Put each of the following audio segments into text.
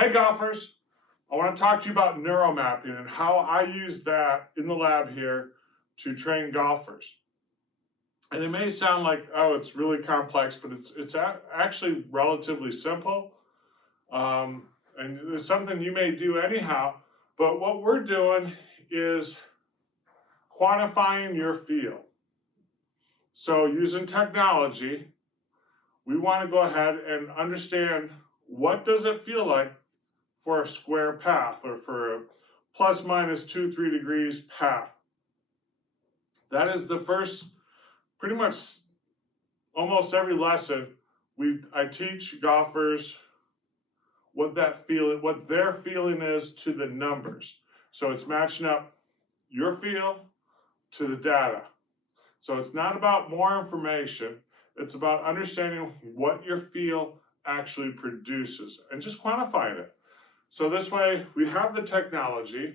Hey golfers, I want to talk to you about neuromapping and how I use that in the lab here to train golfers. And it may sound like, oh, it's really complex, but it's actually relatively simple. And it's something you may do anyhow, but what we're doing is quantifying your feel. So using technology, we want to go ahead and understand what does it feel like for a square path or for a plus minus 2-3 degrees path. That is the first, pretty much almost every lesson I teach golfers what their feeling is to the numbers. So it's matching up your feel to the data. So it's not about more information, it's about understanding what your feel actually produces and just quantifying it. So this way we have the technology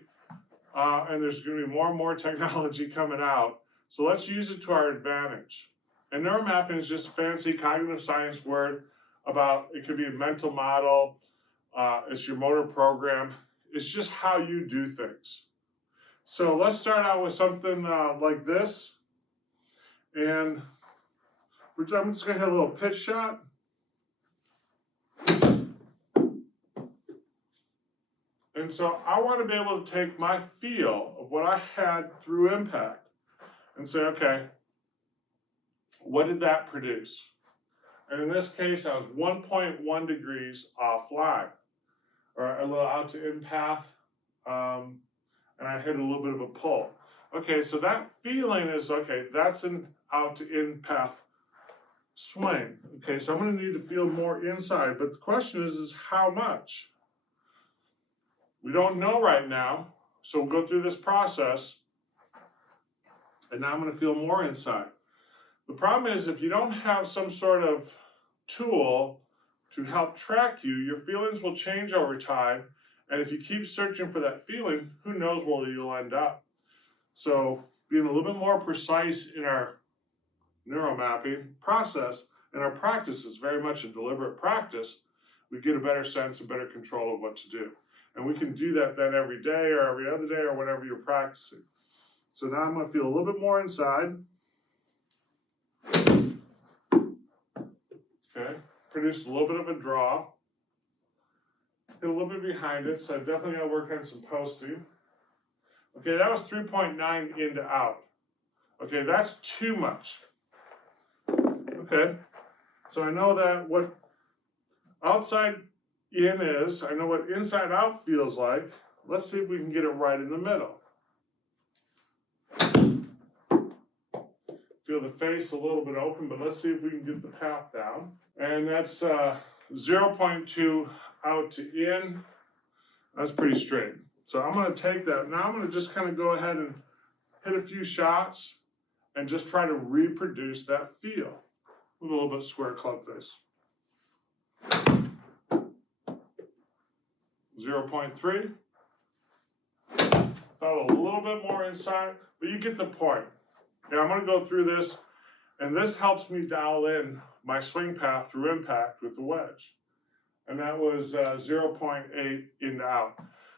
and there's going to be more and more technology coming out. So let's use it to our advantage. And neuromapping is just a fancy cognitive science word about, it could be a mental model, it's your motor program, it's just how you do things. So let's start out with something like this. And I'm just going to hit a little pitch shot. And so I want to be able to take my feel of what I had through impact and say, okay, what did that produce? And in this case, I was 1.1 degrees offline, or a little out to in path, and I hit a little bit of a pull. Okay, so that feeling is, okay, that's an out to in path swing. Okay, so I'm going to need to feel more inside, but the question is how much? We don't know right now, so we'll go through this process, and now I'm going to feel more inside. The problem is if you don't have some sort of tool to help track you, your feelings will change over time, and if you keep searching for that feeling, who knows where you'll end up. So being a little bit more precise in our neuromapping process, and our practice is very much a deliberate practice, we get a better sense and better control of what to do. And we can do that then every day or every other day or whenever you're practicing. So now I'm going to feel a little bit more inside. Okay, produce a little bit of a draw. Hit a little bit behind it, so I definitely got to work on some posting. Okay, that was 3.9 in to out. Okay, that's too much. Okay, so I know that what outside in is, I know what inside out feels like. Let's see if we can get it right in the middle. Feel the face a little bit open, but let's see if we can get the path down. And that's 0.2 out to in. That's pretty straight. So I'm going to take that. Now I'm going to just kind of go ahead and hit a few shots and just try to reproduce that feel with a little bit square club face. 0.3. Felt a little bit more inside, but you get the point. Okay, I'm going to go through this, and this helps me dial in my swing path through impact with the wedge. And that was 0.8 in to out.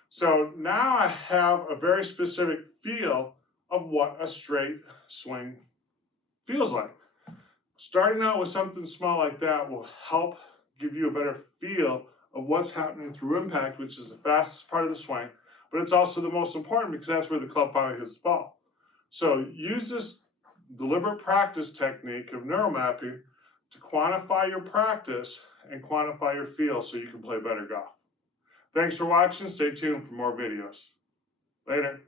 So now I have a very specific feel of what a straight swing feels like. Starting out with something small like that will help give you a better feel of what's happening through impact, which is the fastest part of the swing, but it's also the most important because that's where the club finally hits the ball. So use this deliberate practice technique of neuromapping to quantify your practice and quantify your feel so you can play better golf. Thanks for watching. Stay tuned for more videos. Later.